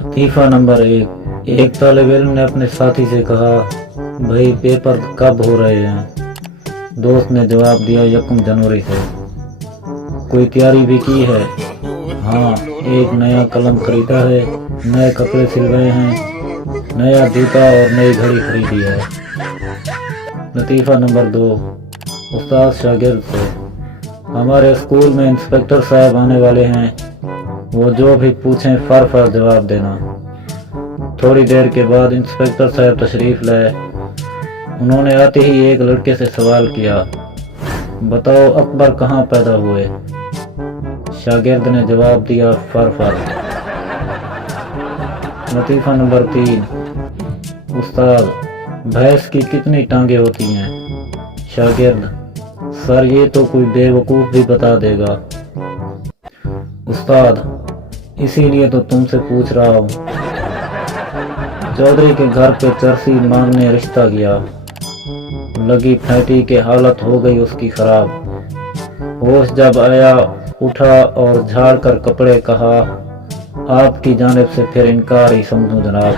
लतीफ़ा number 1। एक तालिब इल्म ने अपने साथी से कहा, भाई पेपर कब हो रहे हैं? दोस्त ने जवाब दिया, 1 जनवरी से। कोई तैयारी भी की है? हाँ, एक नया कलम खरीदा है, नए कपड़े सिलवाए हैं, नया जूता और नई घड़ी खरीदी है। लतीफ़ा नंबर 2। उस्ताद शागिर्द से, हमारे स्कूल में इंस्पेक्टर साहब आने वाले हैं, वो जो भी पूछें फर जवाब देना। थोड़ी देर के बाद इंस्पेक्टर साहब तशरीफ़ लाए। उन्होंने आते ही एक लड़के से सवाल किया, बताओ अकबर कहाँ पैदा हुए? शागिर्द ने जवाब दिया, फर। लतीफ़ा नंबर 3। उस्ताद, भैंस की कितनी टांगे होती हैं? शागिर्द, सर ये तो कोई बेवकूफ़ भी बता देगा। उस्ताद, इसीलिए तो तुमसे पूछ रहा हूँ। चौधरी के घर पे चरसी मांगने रिश्ता गया, लगी फैटी के हालत हो गई उसकी खराब। होश जब आया उठा और झाड़ कर कपड़े कहा, आपकी जानिब से फिर इनकार ही समझूं जनाब।